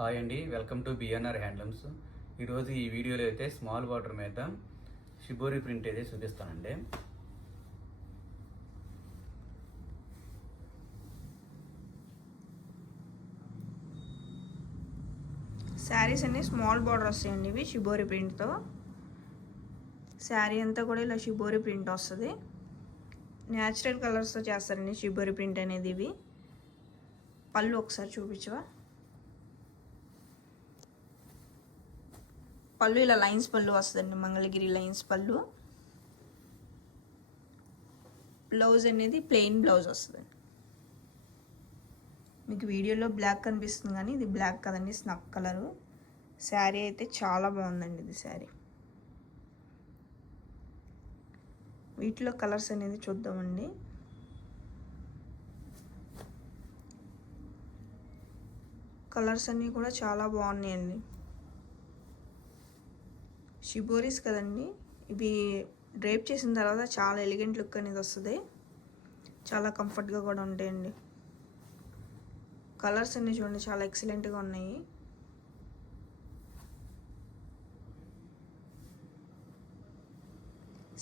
Hi అండి, welcome to BNR handlooms. ఈరోజు ఈ వీడియోలో అయితే స్మాల్ బార్డర్ మీద షిబోరి ప్రింట్ అయితే చూపిస్తానండి. శారీస్ అన్ని స్మాల్ బార్డర్ వస్తాయండి. ఇవి షిబోరి ప్రింట్తో శారీ అంతా కూడా ఇలా షిబోరి ప్రింట్ వస్తుంది. న్యాచురల్ కలర్స్తో చేస్తారండి షిబోరి ప్రింట్ అనేది. ఇవి పళ్ళు ఒకసారి చూపించవా? పళ్ళు ఇలా లైన్స్ పళ్ళు వస్తుందండి, మంగళగిరి లైన్స్ పళ్ళు. బ్లౌజ్ అనేది ప్లెయిన్ బ్లౌజ్ వస్తుందండి. మీకు వీడియోలో బ్లాక్ కనిపిస్తుంది కానీ ఇది బ్లాక్ కదండి, స్నక్ కలరు. శారీ అయితే చాలా బాగుందండి ఇది శారీ. వీటిలో కలర్స్ అనేది చూద్దామండి. కలర్స్ అన్నీ కూడా చాలా బాగున్నాయండి. షిబోరీస్ కదండి, ఇవి డ్రైప్ చేసిన తర్వాత చాలా ఎలిగెంట్ లుక్ అనేది వస్తుంది. చాలా కంఫర్ట్గా కూడా ఉంటాయండి. కలర్స్ అన్నీ చూడండి, చాలా ఎక్సలెంట్గా ఉన్నాయి.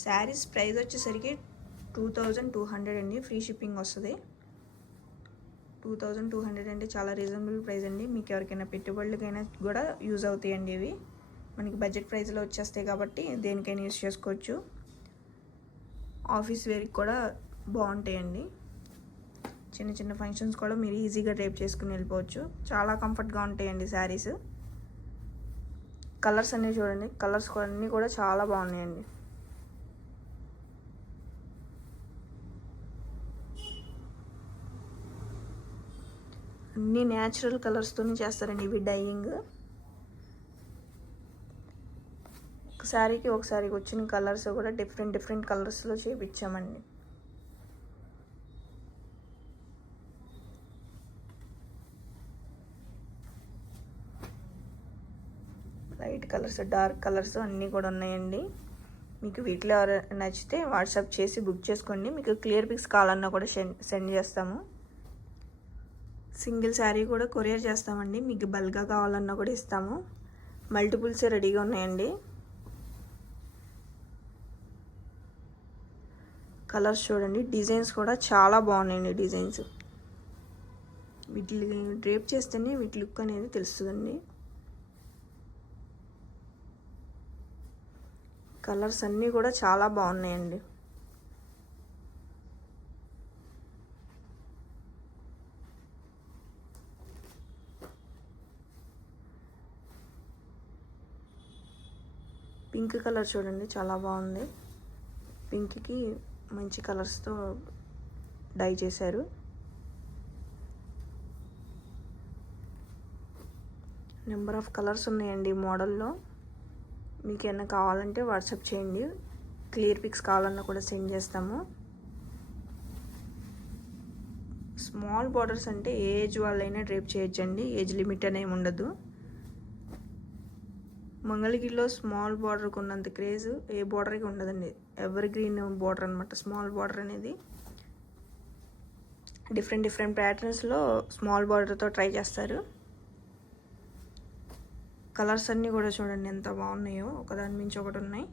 శారీస్ ప్రైస్ వచ్చేసరికి 2200 అండి. ఫ్రీ షిప్పింగ్ వస్తుంది. 2200 అంటే చాలా రీజనబుల్ ప్రైస్ అండి. మీకు ఎవరికైనా పెట్టుబడులకైనా కూడా యూజ్ అవుతాయండి. ఇవి మనకి బడ్జెట్ ప్రైస్లో వచ్చేస్తాయి కాబట్టి దేనికైనా యూజ్ చేసుకోవచ్చు. ఆఫీస్ వేర్కి కూడా బాగుంటాయండి. చిన్న చిన్న ఫంక్షన్స్ కూడా మీరు ఈజీగా డ్రైప్ చేసుకుని వెళ్ళిపోవచ్చు. చాలా కంఫర్ట్గా ఉంటాయండి శారీస్. కలర్స్ అన్నీ చూడండి, కలర్స్ అన్నీ కూడా చాలా బాగున్నాయండి. అన్నీ న్యాచురల్ కలర్స్తోనే చేస్తారండి ఇవి డైయింగ్. శారీకి ఒకసారికి వచ్చిన కలర్స్ కూడా డిఫరెంట్ కలర్స్లో చేయించామండి. లైట్ కలర్స్, డార్క్ కలర్స్ అన్నీ కూడా ఉన్నాయండి. మీకు వీటిలో ఎవరైనా నచ్చితే వాట్సాప్ చేసి బుక్ చేసుకోండి. మీకు క్లియర్ పిక్స్ కావాలన్నా కూడా సెండ్ చేస్తాము. సింగిల్ శారీ కూడా కొరియర్ చేస్తామండి. మీకు బల్క్గా కావాలన్నా కూడా ఇస్తాము. మల్టిపుల్స్ రెడీగా ఉన్నాయండి. కలర్స్ చూడండి, డిజైన్స్ కూడా చాలా బాగున్నాయండి. డిజైన్స్ వీటిని డ్రేప్ చేస్తేనే వీటి లుక్ అనేది తెలుస్తుందండి. కలర్స్ అన్నీ కూడా చాలా బాగున్నాయండి. పింక్ కలర్ చూడండి, చాలా బాగుంది. పింక్కి మంచి కలర్స్తో డై చేశారు. నెంబర్ ఆఫ్ కలర్స్ ఉన్నాయండి మోడల్లో. మీకు ఏమైనా కావాలంటే వాట్సాప్ చేయండి. క్లియర్ పిక్స్ కావాలన్నా కూడా సెండ్ చేస్తాము. స్మాల్ బార్డర్స్ అంటే ఏ ఏజ్ వాళ్ళైనా డ్రైప్ చేయొచ్చండి. ఏజ్ లిమిట్ అనేమి ఉండదు. మంగళగిరిలో స్మాల్ బార్డర్కి ఉన్నంత క్రేజ్ ఏ బార్డర్కి ఉండదండి. ఎవర్ గ్రీన్ బార్డర్ అనమాట స్మాల్ బార్డర్ అనేది. డిఫరెంట్ ప్యాటర్న్స్లో స్మాల్ బార్డర్తో ట్రై చేస్తారు. కలర్స్ అన్నీ కూడా చూడండి ఎంత బాగున్నాయో, ఒకదాని మించి ఒకటి ఉన్నాయి.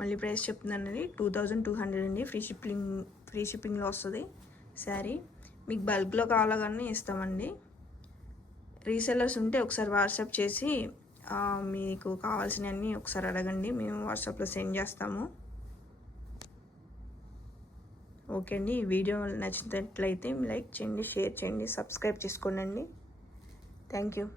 మళ్ళీ ప్రైస్ చెప్తున్నానండి, 2200 అండి. ఫ్రీ షిప్పింగ్లో వస్తుంది శారీ. మీకు బల్క్లో కావాలని ఇస్తామండి. రీసెల్లర్స్ ఉంటే ఒకసారి వాట్సాప్ చేసి మీకు కావాల్సినవన్నీ ఒకసారి అడగండి, మేము వాట్సాప్లో సెండ్ చేస్తాము. ఓకే అండి, ఈ వీడియో నచ్చినట్లయితే లైక్ చేయండి, షేర్ చేయండి, సబ్స్క్రైబ్ చేసుకోండి. Thank you.